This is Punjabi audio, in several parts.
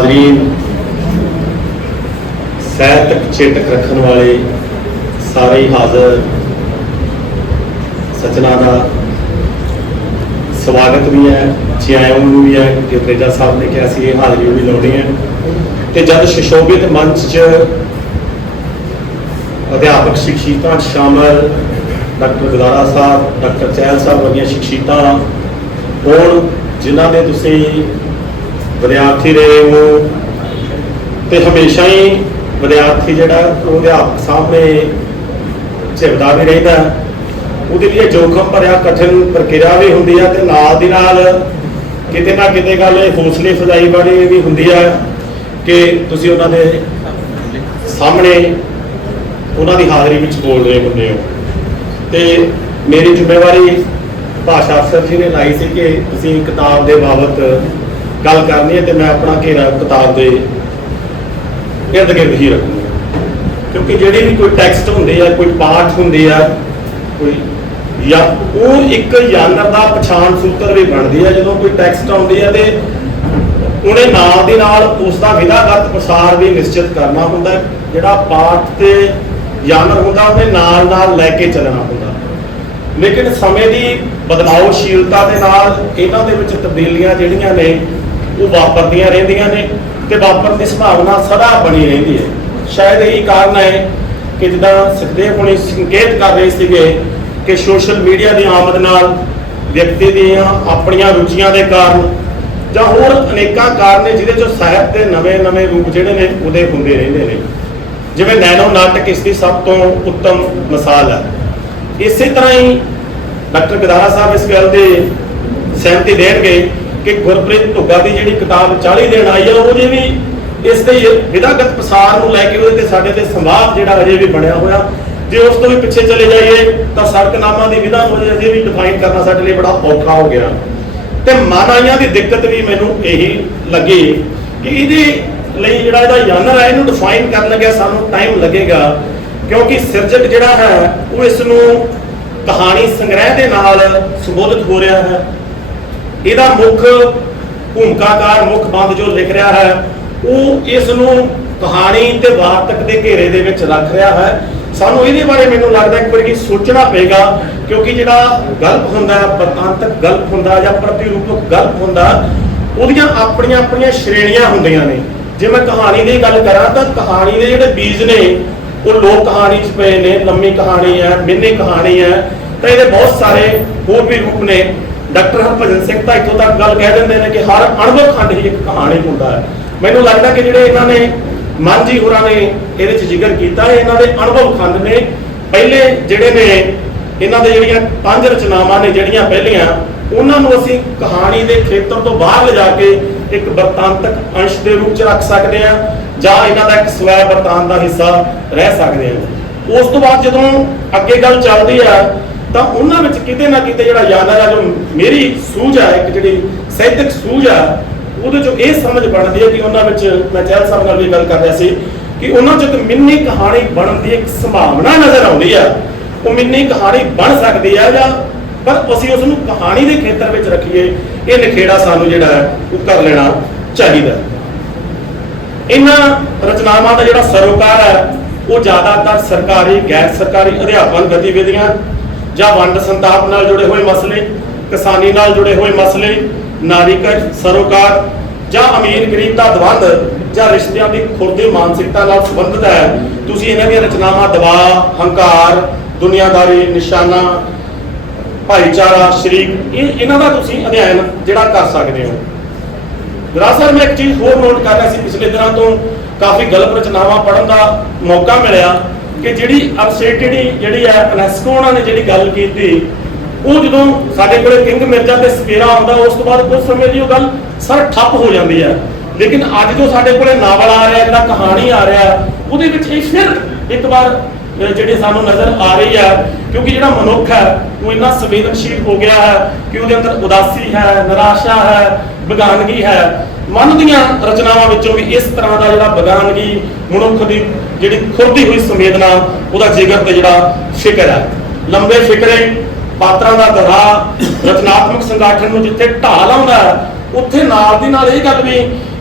ਹਾਜ਼ਰੀਨ ਸਹਿਤਕ ਚੇਤਕ ਰੱਖਣ ਵਾਲੇ ਸਾਰੇ ਹਾਜ਼ਰ। ਸੱਜਣਾ ਦਾ ਸਵਾਗਤ ਵੀ ਹੈ ਜੀ ਆਇਆਂ ਨੂੰ ਵੀ ਹੈ, ਕਿ ਪ੍ਰੇਜਾ ਸਾਹਿਬ ਨੇ ਕਿਹਾ ਸੀ ਇਹ ਹਾਜ਼ਰੀ ਵੀ ਲਾਉਣੀ ਹੈ। ਤੇ ਜਦ ਸ਼ਿਸ਼ੋਭਿਤ ਮੰਚ 'ਚ ਅਧਿਆਪਕ ਸ਼ਿਕਸ਼ਿਤਾਂ 'ਚ ਸ਼ਾਮਲ, ਡਾਕਟਰ ਗਦਾਰਾ ਸਾਹਿਬ, ਡਾਕਟਰ ਚਹਿਲ ਸਾਹਿਬ ਵਰਗੀਆਂ ਸ਼ਿਕਸ਼ਿਤਾਂ ਹੋਣ ਜਿਨ੍ਹਾਂ ਨੇ ਤੁਸੀਂ ਵਿਦਿਆਰਥੀ ਰਹੇ ਹੋ ਤੇ ਹਮੇਸ਼ਾ ਹੀ ਵਿਦਿਆਰਥੀ ਜਿਹੜਾ ਉਹ ਅਧਿਆਪਕ ਸਾਹਮਣੇ ਝਿੜਦਾ ਵੀ ਰਹਿੰਦਾ ਉਹਦੇ ਲਈ ਇਹ ਜੋਖਮ ਭਰਿਆ ਕਠਿਨ ਪ੍ਰਕਿਰਿਆ ਵੀ ਹੁੰਦੀ ਹੈ ਤੇ ਨਾਲ ਦੀ ਨਾਲ ਕਿਤੇ ਨਾ ਕਿਤੇ ਗੱਲ ਇਹ ਹੌਸਲੇ ਫਜ਼ਾਈ ਵਾਲੀ ਵੀ ਹੁੰਦੀ ਹੈ ਕਿ ਤੁਸੀਂ ਉਹਨਾਂ ਦੇ ਸਾਹਮਣੇ ਉਹਨਾਂ ਦੀ ਹਾਜ਼ਰੀ ਵਿੱਚ ਬੋਲ ਰਹੇ ਹੁੰਦੇ ਹੋ। ਤੇ ਮੇਰੀ ਜ਼ਿੰਮੇਵਾਰੀ ਭਾਸ਼ਾ ਅਫਸਰ ਜੀ ਨੇ ਲਾਈ ਸੀ ਕਿ ਤੁਸੀਂ ਕਿਤਾਬ ਦੇ ਬਾਬਤ ਗੱਲ ਕਰਨੀ ਹੈ ਤੇ ਮੈਂ ਆਪਣਾ ਘੇਰਾ ਕਿਤਾਬ ਦੇ ਇਰਦ ਗਿਰਦ ਹੀ ਰੱਖੂੰਗਾ। ਕਿਉਂਕਿ ਜਿਹੜੇ ਵੀ ਕੋਈ ਟੈਕਸਟ ਹੁੰਦੇ ਆ, ਕੋਈ ਪਾਠ ਹੁੰਦੇ ਆ, ਕੋਈ ਜਾਂ ਉਹ ਇੱਕ ਜਾਨਰ ਦਾ ਪਛਾਣ ਸੂਤਰ ਵੀ ਬਣਦੀ ਆ, ਜਦੋਂ ਕੋਈ ਟੈਕਸਟ ਆਉਂਦੀ ਆ ਤੇ ਉਹਨੇ ਨਾਲ ਦੇ ਨਾਲ ਉਸ ਦਾ ਵਿਧਾਗਤ ਪ੍ਰਸਾਰ ਵੀ ਨਿਸ਼ਚਿਤ ਕਰਨਾ ਹੁੰਦਾ ਜਿਹੜਾ ਪਾਠ ਤੇ ਯਾਨਰ ਹੁੰਦਾ, ਉਹਨੇ ਨਾਲ ਨਾਲ ਲੈ ਕੇ ਚੱਲਣਾ ਹੁੰਦਾ। ਲੇਕਿਨ ਸਮੇਂ ਦੀ ਬਦਲਾਅਸ਼ੀਲਤਾ ਦੇ ਨਾਲ ਇਹਨਾਂ ਦੇ ਵਿੱਚ ਤਬਦੀਲੀਆਂ ਜਿਹੜੀਆਂ ਨੇ ਉਹ ਵਾਪਰਦੀਆਂ ਰਹਿੰਦੀਆਂ ਨੇ ਤੇ ਵਾਪਰਨ ਦੀ ਸੰਭਾਵਨਾ ਸਦਾ ਬਣੀ ਰਹਿੰਦੀ ਹੈ। ਸ਼ਾਇਦ ਇਹੀ ਕਾਰਨ ਹੈ ਕਿ ਜਿੱਦਾਂ ਸੁਖਦੇਵ ਹੁਣੀ ਸੰਕੇਤ ਕਰ ਰਹੇ ਸੀਗੇ ਕਿ ਸੋਸ਼ਲ ਮੀਡੀਆ ਦੀ ਆਮਦ ਨਾਲ ਵਿਅਕਤੀ ਦੀਆਂ ਆਪਣੀਆਂ ਰੁਚੀਆਂ ਦੇ ਕਾਰਨ ਜਾਂ ਹੋਰ ਅਨੇਕਾਂ ਕਾਰਨ ਨੇ ਜਿਹਦੇ ਚੋਂ ਸਾਹਿਤ ਦੇ ਨਵੇਂ-ਨਵੇਂ ਰੂਪ ਜਿਹੜੇ ਨੇ ਉਹਦੇ ਹੁੰਦੇ ਰਹਿੰਦੇ ਨੇ। ਜਿਵੇਂ ਨੈਨੋ ਨਾਟਕ ਇਸ ਦੀ ਸਭ ਤੋਂ ਉੱਤਮ ਮਿਸਾਲ ਹੈ। ਇਸੇ ਤਰ੍ਹਾਂ ਹੀ ਡਾਕਟਰ ਗਦਾਰਾ ਸਾਹਿਬ ਇਸ ਗੱਲ ਦੇ ਸਹਿਮਤੀ ਦੇਣਗੇ ਕਿ ਗੁਰਪ੍ਰੀਤ ਧੁੱਗਾ ਦੀ ਜਿਹੜੀ ਕਿਤਾਬ 40 ਦਿਨ ਆਈ ਹੈ ਉਹ ਵੀ ਇਸ ਦੇ ਵਿਧਾਗਤ ਪ੍ਰਸਾਰ ਨੂੰ ਲੈ ਕੇ ਉਹਦੇ ਤੇ ਸਾਡੇ ਤੇ ਸੰਵਾਦ ਜਿਹੜਾ ਅਜੇ ਵੀ ਬਣਿਆ ਹੋਇਆ, ਜੇ ਉਸ ਤੋਂ ਵੀ ਪਿੱਛੇ ਚਲੇ ਜਾਈਏ, ਤਾਂ ਸੜਕਨਾਮਾ ਦੀ ਵਿਧਾ ਨੂੰ ਅਜੇ ਵੀ ਡਿਫਾਈਨ ਕਰਨਾ ਸਾਡੇ ਲਈ ਬੜਾ ਔਖਾ ਹੋ ਗਿਆ। ਤੇ ਮਨ ਦੀ ਦਿੱਕਤ ਵੀ ਮੈਨੂੰ ਇਹੀ ਲੱਗੀ ਕਿ ਇਹਦੇ ਲਈ ਜਿਹੜਾ ਇਹਦਾ ਜਾਨਰ ਹੈ ਇਹਨੂੰ ਡਿਫਾਈਨ ਕਰਨ ਲੱਗਿਆ ਸਾਨੂੰ ਟਾਈਮ ਲੱਗੇਗਾ, ਕਿਉਂਕਿ ਸਿਰਜਕ ਜਿਹੜਾ ਹੈ, ਉਹ ਇਸ ਨੂੰ ਕਹਾਣੀ ਸੰਗ੍ਰਹਿ ਦੇ ਨਾਲ ਸੰਬੋਧਿਤ ਹੋ ਰਿਹਾ ਹੈ। ਇਹਦਾ ਮੁੱਖ ਭੂਮਿਕਾਕਾਰ, ਮੁੱਖ ਬੰਦ ਜੋ ਲਿਖ ਰਿਹਾ ਹੈ, ਉਹ ਇਸ ਨੂੰ ਕਹਾਣੀ ਤੇ ਵਾਰਤਕ ਦੇ ਘੇਰੇ ਦੇ ਵਿੱਚ ਰੱਖ ਰਿਹਾ ਹੈ। ਸਾਨੂੰ ਇਹਦੇ ਬਾਰੇ ਮੈਨੂੰ ਲੱਗਦਾ ਇੱਕ ਵਾਰੀ ਸੋਚਣਾ ਪਏਗਾ, ਕਿਉਂਕਿ ਜਿਹੜਾ ਗਲਪ ਹੁੰਦਾ ਬਤਾਂਤਕ ਗਲਪ ਹੁੰਦਾ ਜਾਂ ਪ੍ਰਤੀਰੂਪਕ ਗਲਪ ਹੁੰਦਾ, ਉਹਦੀਆਂ ਆਪਣੀਆਂ ਆਪਣੀਆਂ ਸ਼੍ਰੇਣੀਆਂ ਹੁੰਦੀਆਂ ਨੇ। ਜੇ ਮੈਂ ਕਹਾਣੀ ਦੀ ਗੱਲ ਕਰਾਂ, ਤਾਂ ਕਹਾਣੀ ਦੇ ਜਿਹੜੇ ਬੀਜ ਨੇ, ਉਹ ਲੋਕ ਕਹਾਣੀ ਚ ਪਏ ਨੇ, ਲੰਮੀ ਕਹਾਣੀ ਹੈ, ਮਿੰਨੀ ਕਹਾਣੀ ਹੈ, ਤਾਂ ਇਹਦੇ ਬਹੁਤ ਸਾਰੇ ਹੋਰ ਵੀ ਰੂਪ ਨੇ। ਡਾਕਟਰ ਹਰਭਜਨ ਸਿੰਘ ਤਾਂ ਇੱਥੋਂ ਤੱਕ ਗੱਲ ਕਹਿ ਦਿੰਦੇ ਨੇ ਕਿ ਹਰ ਅਨੁਭਵ ਖੰਡ ਹੀ ਇੱਕ ਕਹਾਣੀ ਹੁੰਦਾ ਹੈ। ਮੈਨੂੰ ਲੱਗਦਾ ਕਿ ਜਿਹੜੇ ਇਹਨਾਂ ਨੇ ਮਨ ਹੋਰਾਂ ਨੇ ਇਹਦੇ ਚ ਜ਼ਿਕਰ ਕੀਤਾ ਹੈ ਇਹਨਾਂ ਦੇ ਅਨੁਭਵ ਖੰਡ ਨੇ। ਪਹਿਲੇ ਜਿਹੜੇ ਨੇ, ਇਹਨਾਂ ਦੇ ਜਿਹੜੀਆਂ ਪੰਜ ਰਚਨਾਵਾਂ ਨੇ, ਜਿਹੜੀਆਂ ਪਹਿਲੀਆਂ, ਉਹਨਾਂ ਨੂੰ ਅਸੀਂ ਕਹਾਣੀ ਦੇ ਖੇਤਰ ਤੋਂ ਬਾਹਰ ਲਿਜਾ ਕੇ ਇੱਕ ਵਰਤਾਂਤਕ ਅੰਸ਼ ਦੇ ਰੂਪ ਚ ਰੱਖ ਸਕਦੇ ਹਾਂ, ਜਾਂ ਇਹਨਾਂ ਦਾ ਇੱਕ ਸਵੈ ਵਰਤਾਂਤ ਦਾ ਹਿੱਸਾ ਰਹਿ ਸਕਦੇ ਹਾਂ। ਉਸ ਤੋਂ ਬਾਅਦ ਜਦੋਂ ਅੱਗੇ ਗੱਲ ਚੱਲਦੀ ਹੈ ਤਾਂ ਉਹਨਾਂ ਵਿੱਚ ਕਿਤੇ ਨਾ ਕਿਤੇ ਜਿਹੜਾ ਯਾਦਾਂ ਜੋ ਮੇਰੀ ਸੂਝ ਆ, ਇੱਕ ਜਿਹੜੀ ਸਾਹਿਤਕ ਸੂਝ ਆ, ਉਹਦੇ ਚੋਂ ਇਹ ਸਮਝ ਬਣਦੀ ਹੈ ਕਿ ਉਹਨਾਂ ਵਿੱਚ ਮੈਂ ਚਹਿਲ ਸਾਹਿਬ ਨਾਲ ਵੀ ਗੱਲ ਕਰ ਰਿਹਾ ਸੀ ਕਿ ਉਹਨਾਂ ਚ ਇੱਕ ਮਿੰਨੀ ਕਹਾਣੀ ਬਣਨ ਦੀ ਇੱਕ ਸੰਭਾਵਨਾ ਨਜ਼ਰ ਆਉਂਦੀ ਆ। ਉਹ ਮਿੰਨੀ ਕਹਾਣੀ ਬਣ ਸਕਦੀ ਆ ਜਾਂ ਪਰ ਅਸੀਂ ਉਸ ਨੂੰ ਕਹਾਣੀ ਦੇ ਖੇਤਰ ਵਿੱਚ ਰੱਖੀਏ, ਇਹ ਨਿਖੇੜਾ ਸਾਨੂੰ ਜਿਹੜਾ ਹੈ, ਉਹ ਕਰ ਲੈਣਾ ਚਾਹੀਦਾ। ਇਹਨਾਂ ਰਚਨਾਵਾਂ ਦਾ ਜਿਹੜਾ ਸਰੋਕਾਰ ਹੈ, ਉਹ ਜ਼ਿਆਦਾਤਰ ਸਰਕਾਰੀ, ਗੈਰ ਸਰਕਾਰੀ ਅਧਿਆਪਨ ਗਤੀਵਿਧੀਆਂ ਜਾਂ ਵੰਡ ਸੰਤਾਪ ਨਾਲ ਜੁੜੇ ਹੋਏ ਮਸਲੇ, ਕਿਸਾਨੀ ਨਾਲ ਜੁੜੇ ਹੋਏ ਮਸਲੇ ਨਾਰੀਕਰ ਸਰੋਕਾਰ ਜਾਂ ਅਮੀਰ ਗਰੀਬ ਦਾ ਦਵੰਦ ਜਾਂ ਰਿਸ਼ਤਿਆਂ ਦੀ ਖੁਰਦੀ ਮਾਨਸਿਕਤਾ ਨਾਲ ਸੰਬੰਧਿਤ ਹੈ, ਤੁਸੀਂ ਇਹਨਾਂ ਦੀਆਂ ਰਚਨਾਵਾਂ ਦਬਾਅ ਹੰਕਾਰ, ਦੁਨੀਆਦਾਰੀ, ਨਿਸ਼ਾਨਾ, ਭਾਈਚਾਰਾ, ਸ਼ਰੀਕ, ਇਹ ਇਹਨਾਂ ਦਾ ਤੁਸੀਂ ਅਧਿਐਨ ਜਿਹੜਾ ਕਰ ਸਕਦੇ ਹੋ। ਦਰਅਸਲ ਮੈਂ ਇੱਕ ਚੀਜ਼ ਹੋਰ ਨੋਟ ਕਰ ਰਿਹਾ ਸੀ, ਪਿਛਲੇ ਦਿਨਾਂ ਤੋਂ ਕਾਫੀ ਗਲਤ ਰਚਨਾਵਾਂ ਪੜਨ ਦਾ ਮੌਕਾ ਮਿਲਿਆ। ਕਿ ਜਿਹੜੀ ਅਬਸੈਟਿਡੀ ਜਿਹੜੀ ਹੈ ਯੂਨੈਸਕੋ ਉਹਨਾਂ ਨੇ ਜਿਹੜੀ ਗੱਲ ਕੀਤੀ, ਉਹ ਜਦੋਂ ਸਾਡੇ ਕੋਲੇ ਕਿੰਗ ਮਿਰਜ਼ਾ ਤੇ ਸਪੇਰਾ ਆਉਂਦਾ, ਉਸ ਤੋਂ ਬਾਅਦ ਕੁਝ ਸਮੇਂ ਦੀ ਉਹ ਗੱਲ ਸਰ ਠੱਪ ਹੋ ਜਾਂਦੀ ਹੈ ਲੇਕਿਨ ਅੱਜ ਜੋ ਸਾਡੇ ਕੋਲੇ ਨਾਵਲ ਆ ਰਿਹਾ, ਜਿਹੜਾ ਕਹਾਣੀ ਆ ਰਿਹਾ, ਉਹਦੇ ਵਿੱਚ ਇਹ ਫਿਰ ਇੱਕ ਵਾਰ ਜਿਹੜੀ ਸਾਨੂੰ ਨਜ਼ਰ ਆ ਰਹੀ ਹੈ ਕਿਉਂਕਿ ਜਿਹੜਾ ਮਨੁੱਖ ਹੈ ਉਹ ਇੰਨਾ ਸੰਵੇਦਨਸ਼ੀਲ ਹੋ ਗਿਆ ਹੈ ਕਿ ਉਹਦੇ ਅੰਦਰ ਉਦਾਸੀ ਹੈ ਨਿਰਾਸ਼ਾ ਹੈ ਬੇਗਾਨਗੀ ਹੈ। ਮਨ ਦੀਆਂ ਰਚਨਾਵਾਂ ਵਿੱਚੋਂ ਵੀ ਇਸ ਤਰ੍ਹਾਂ ਦਾ ਜਿਹੜਾ ਬੇਗਾਨਗੀ ਮਨੁੱਖ ਦੀ ਜਿਹੜੀ ਖੁਰਦੀ ਹੋਈ ਸੰਵੇਦਨਾ ਉਹਦਾ ਜਿਗਰ ਤੇ ਜਿਹੜਾ ਫਿਕਰ ਹੈ। ਲੰਬੇ ਫਿਕਰੇ ਪਾਤਰਾਂ ਦਾ ਦਰਾ ਰਚਨਾਤਮਕ ਸੰਗਠਨ ਨੂੰ ਜਿੱਥੇ ਢਾਲ ਆਉਂਦਾ ਹੈ, ਉੱਥੇ ਨਾਲ ਦੀ ਨਾਲ ਇਹ ਗੱਲ ਵੀ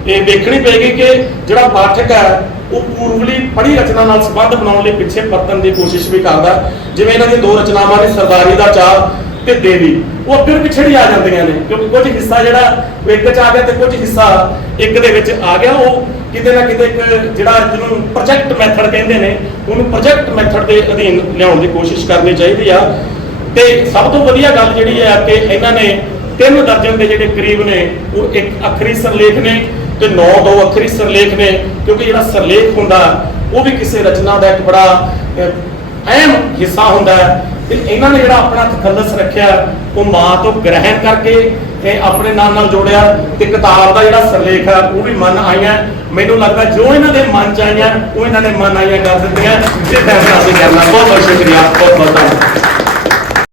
ਇਹ ਵੇਖਣੀ ਪਏਗੀ ਕਿ ਜਿਹੜਾ ਪਾਠਕ ਹੈ ਉਹ ਪੂਰਵਲੀ ਪੜ੍ਹੀ ਰਚਨਾ ਨਾਲ ਸੰਬੰਧ ਬਣਾਉਣ ਲਈ ਪਿੱਛੇ ਪਰਤਣ ਦੀ ਕੋਸ਼ਿਸ਼ ਵੀ ਕਰਦਾ ਜਿਵੇਂ ਇਹਨਾਂ ਦੀਆਂ ਦੋ ਰਚਨਾਵਾਂ ਨੇ, ਸਰਦਾਰੀ ਦਾ ਚਾਹ ਤੇ ਦੇਵੀ। ਉਹ ਅੱਗੇ ਪਿਛੜੀ ਆ ਜਾਂਦੀਆਂ ਨੇ, ਕਿਉਂਕਿ ਕੁਝ ਹਿੱਸਾ ਜਿਹੜਾ ਇੱਕ ਚ ਆ ਗਿਆ ਤੇ ਕੁਝ ਹਿੱਸਾ ਇੱਕ ਦੇ ਵਿੱਚ ਆ ਗਿਆ। ਉਹ ਕਿਤੇ ਨਾ ਕਿਤੇ ਇੱਕ ਜਿਹੜਾ ਜਿਹਨੂੰ ਪ੍ਰੋਜੈਕਟ ਮੈਥਡ ਕਹਿੰਦੇ ਨੇ, ਉਹਨੂੰ ਪ੍ਰੋਜੈਕਟ ਮੈਥਡ ਦੇ ਅਧੀਨ ਲਿਆਉਣ ਦੀ ਕੋਸ਼ਿਸ਼ ਕਰਨੀ ਚਾਹੀਦੀ ਆ। ਤੇ ਸਭ ਤੋਂ ਵਧੀਆ ਗੱਲ ਜਿਹੜੀ ਹੈ ਕਿ ਇਹਨਾਂ ਨੇ ਤਿੰਨ ਦਰਜਨ ਦੇ ਜਿਹੜੇ ਕਰੀਬ ਨੇ, ਉਹ ਇੱਕ ਅੱਖਰੀ ਸਰਲੇਖ ਨੇ ਤੇ 9 ਦੋ ਅੱਖਰੀ ਸਰਲੇਖ ਨੇ, ਕਿਉਂਕਿ ਜਿਹੜਾ ਸਰਲੇਖ ਹੁੰਦਾ, ਉਹ ਵੀ ਕਿਸੇ ਰਚਨਾ ਦਾ ਇੱਕ ਬੜਾ ਅਹਿਮ ਹਿੱਸਾ ਹੁੰਦਾ ਹੈ। ਤੇ ਇਹਨਾਂ ਨੇ ਜਿਹੜਾ ਆਪਣਾ ਤਖੱਲਸ ਰੱਖਿਆ, ਉਹ ਮਾਂ ਤੋਂ ਗ੍ਰਹਿਣ ਕਰਕੇ, ਤੇ ਆਪਣੇ ਨਾਲ ਨਾਲ ਜੋੜਿਆ, ਤੇ ਕਿਤਾਬ ਦਾ ਜਿਹੜਾ ਸਰਲੇਖ ਹੈ ਉਹ ਵੀ ਮਨ ਆਈਆਂ। ਮੈਨੂੰ ਲੱਗਦਾ ਜੋ ਇਹਨਾਂ ਦੇ ਮਨ ਚ ਆਈਆਂ, ਉਹ ਇਹਨਾਂ ਨੇ ਮਨ ਆਈਆਂ ਕਰ ਦਿੱਤੀਆਂ ਤੇ ਫੈਸਲਾ ਅਸੀਂ ਕਰਨਾ। ਬਹੁਤ ਬਹੁਤ ਸ਼ੁਕਰੀਆ। ਬਹੁਤ ਬਹੁਤ ਧੰਨਵਾਦ।